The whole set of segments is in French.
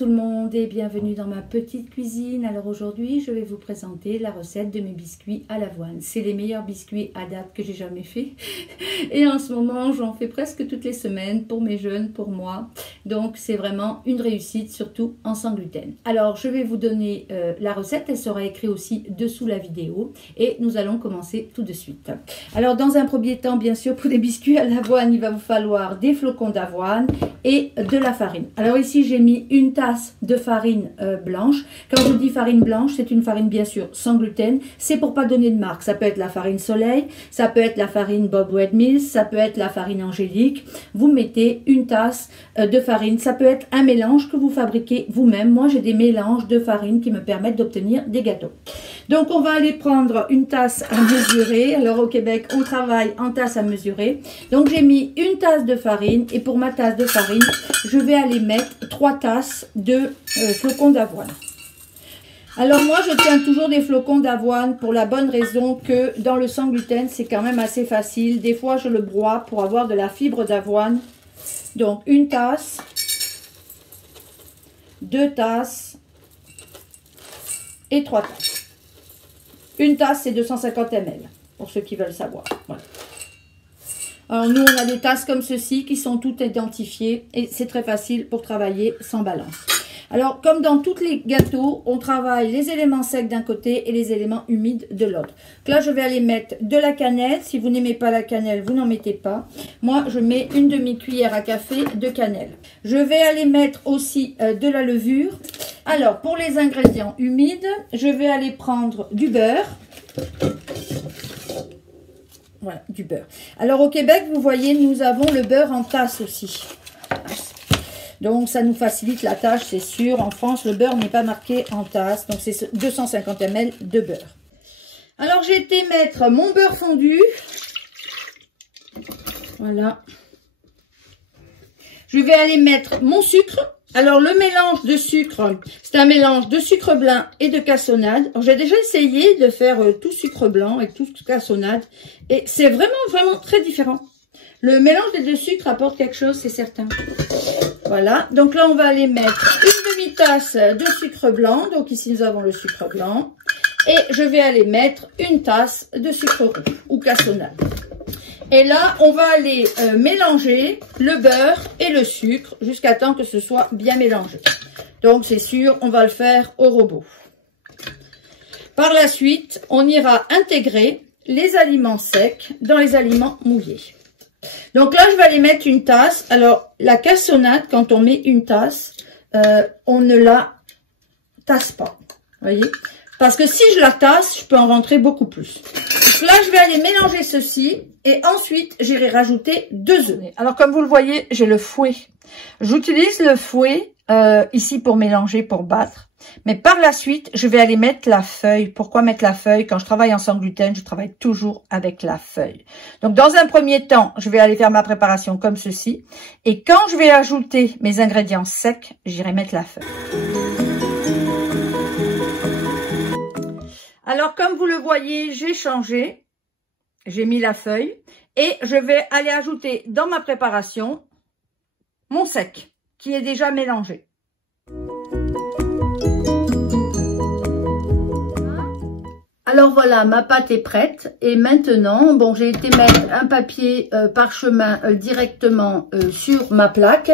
tout le monde et bienvenue dans ma petite cuisine. Alors aujourd'hui, je vais vous présenter la recette de mes biscuits à l'avoine. C'est les meilleurs biscuits à date que j'ai jamais fait. Et en ce moment, j'en fais presque toutes les semaines pour mes jeunes, pour moi. Donc c'est vraiment une réussite, surtout en sans gluten. Alors je vais vous donner la recette, elle sera écrite aussi dessous la vidéo. Et nous allons commencer tout de suite. Alors dans un premier temps, bien sûr, pour les biscuits à l'avoine, il va vous falloir des flocons d'avoine et de la farine. Alors ici, j'ai mis une tasse de farine blanche. Quand je dis farine blanche, c'est une farine bien sûr sans gluten. C'est pour pas donner de marque. Ça peut être la farine Soleil, ça peut être la farine Bob Red Mills, ça peut être la farine Angélique. Vous mettez une tasse de farine. Ça peut être un mélange que vous fabriquez vous-même. Moi, j'ai des mélanges de farine qui me permettent d'obtenir des gâteaux. Donc, on va aller prendre une tasse à mesurer. Alors, au Québec, on travaille en tasse à mesurer. Donc, j'ai mis une tasse de farine et pour ma tasse de farine, je vais aller mettre 3 tasses de flocons d'avoine. Alors moi, je tiens toujours des flocons d'avoine pour la bonne raison que dans le sans gluten, c'est quand même assez facile. Des fois, je le broie pour avoir de la fibre d'avoine. Donc, une tasse, 2 tasses et 3 tasses. Une tasse, c'est 250 ml, pour ceux qui veulent savoir. Voilà. Alors nous, on a des tasses comme ceci qui sont toutes identifiées et c'est très facile pour travailler sans balance. Alors, comme dans tous les gâteaux, on travaille les éléments secs d'un côté et les éléments humides de l'autre. Là, je vais aller mettre de la cannelle. Si vous n'aimez pas la cannelle, vous n'en mettez pas. Moi, je mets une demi-cuillère à café de cannelle. Je vais aller mettre aussi de la levure. Alors, pour les ingrédients humides, je vais aller prendre du beurre. Voilà, du beurre. Alors, au Québec, vous voyez, nous avons le beurre en tasse aussi. Donc, ça nous facilite la tâche, c'est sûr. En France, le beurre n'est pas marqué en tasse. Donc, c'est 250 ml de beurre. Alors, j'ai été mettre mon beurre fondu. Voilà. Je vais aller mettre mon sucre. Alors, le mélange de sucre, c'est un mélange de sucre blanc et de cassonade. J'ai déjà essayé de faire tout sucre blanc et tout cassonade. Et c'est vraiment très différent. Le mélange des deux sucres apporte quelque chose, c'est certain. Voilà. Donc là, on va aller mettre une demi-tasse de sucre blanc. Donc ici, nous avons le sucre blanc. Et je vais aller mettre une tasse de sucre roux ou cassonade. Et là, on va aller mélanger le beurre et le sucre jusqu'à temps que ce soit bien mélangé. Donc, c'est sûr, on va le faire au robot. Par la suite, on ira intégrer les aliments secs dans les aliments mouillés. Donc là, je vais aller mettre une tasse. Alors, la cassonade, quand on met une tasse, on ne la tasse pas. Vous voyez? Parce que si je la tasse, je peux en rentrer beaucoup plus. Donc là, je vais aller mélanger ceci et ensuite, j'irai rajouter 2 œufs. Alors, comme vous le voyez, j'ai le fouet. J'utilise le fouet ici pour mélanger, pour battre. Mais par la suite, je vais aller mettre la feuille. Pourquoi mettre la feuille? Quand je travaille en sans gluten, je travaille toujours avec la feuille. Donc, dans un premier temps, je vais aller faire ma préparation comme ceci. Et quand je vais ajouter mes ingrédients secs, j'irai mettre la feuille. Alors, comme vous le voyez, j'ai changé. J'ai mis la feuille. Et je vais aller ajouter dans ma préparation mon sec, qui est déjà mélangé. Alors voilà, ma pâte est prête et maintenant, bon, j'ai été mettre un papier parchemin directement sur ma plaque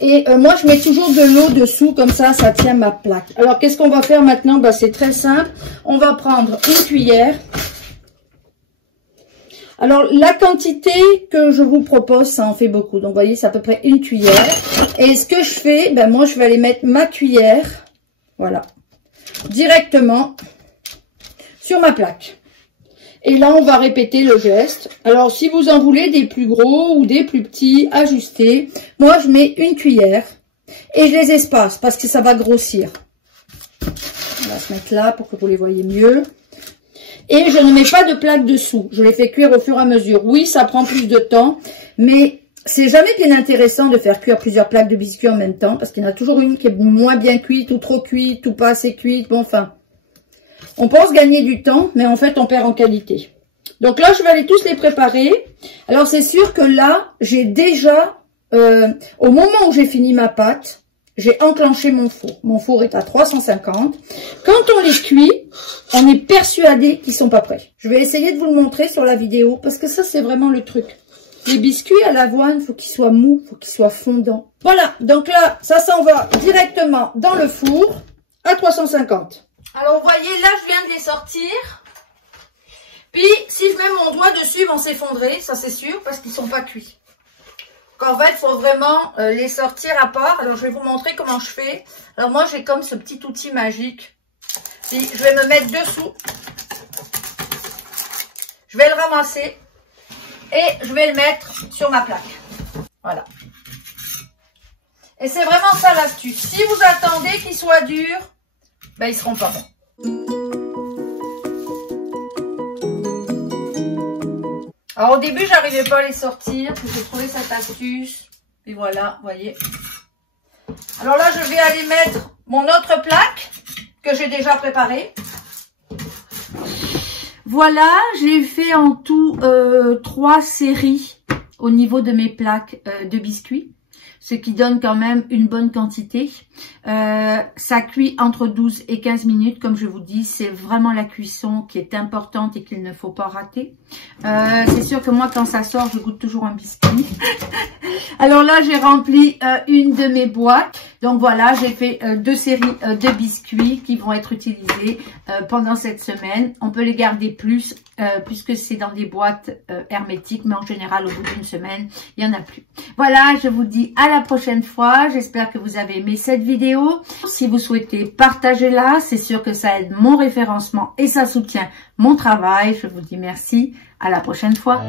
et moi je mets toujours de l'eau dessous comme ça tient ma plaque. Alors qu'est-ce qu'on va faire maintenant? Bah, c'est très simple, on va prendre une cuillère. Alors la quantité que je vous propose, ça en fait beaucoup, donc vous voyez c'est à peu près une cuillère. Et ce que je fais, ben moi je vais aller mettre ma cuillère, voilà, directement sur ma plaque. Et là, on va répéter le geste. Alors, si vous en voulez des plus gros ou des plus petits, ajustez. Moi, je mets une cuillère et je les espace parce que ça va grossir. On va se mettre là pour que vous les voyez mieux. Et je ne mets pas de plaque dessous. Je les fais cuire au fur et à mesure. Oui, ça prend plus de temps, mais c'est jamais bien intéressant de faire cuire plusieurs plaques de biscuits en même temps parce qu'il y en a toujours une qui est moins bien cuite ou trop cuite ou pas assez cuite. Bon, enfin... On pense gagner du temps, mais en fait, on perd en qualité. Donc là, je vais aller tous les préparer. Alors, c'est sûr que là, j'ai déjà, au moment où j'ai fini ma pâte, j'ai enclenché mon four. Mon four est à 350. Quand on les cuit, on est persuadé qu'ils sont pas prêts. Je vais essayer de vous le montrer sur la vidéo parce que ça, c'est vraiment le truc. Les biscuits à l'avoine, faut qu'ils soient mous, faut qu'ils soient fondants. Voilà, donc là, ça s'en va directement dans le four à 350. Alors, vous voyez, là, je viens de les sortir. Puis, si je mets mon doigt dessus, ils vont s'effondrer, ça c'est sûr, parce qu'ils sont pas cuits. Donc, en fait, il faut vraiment les sortir à part. Alors, je vais vous montrer comment je fais. Alors, moi, j'ai comme ce petit outil magique. Puis, je vais me mettre dessous. Je vais le ramasser. Et je vais le mettre sur ma plaque. Voilà. Et c'est vraiment ça l'astuce. Si vous attendez qu'ils soient durs, ben, ils seront pas bons. Alors, au début, j'arrivais pas à les sortir. J'ai trouvé cette astuce. Et voilà, vous voyez. Alors là, je vais aller mettre mon autre plaque que j'ai déjà préparée. Voilà, j'ai fait en tout 3 séries au niveau de mes plaques de biscuits, ce qui donne quand même une bonne quantité. Ça cuit entre 12 et 15 minutes, comme je vous dis, c'est vraiment la cuisson qui est importante et qu'il ne faut pas rater. C'est sûr que moi, quand ça sort, je goûte toujours un biscuit. Alors là, j'ai rempli une de mes boîtes. Donc voilà, j'ai fait 2 séries de biscuits qui vont être utilisés pendant cette semaine. On peut les garder plus puisque c'est dans des boîtes hermétiques, mais en général, au bout d'une semaine, il n'y en a plus. Voilà, je vous dis à la prochaine fois. J'espère que vous avez aimé cette vidéo. Si vous souhaitez, partagez-la. C'est sûr que ça aide mon référencement et ça soutient mon travail. Je vous dis merci. À la prochaine fois.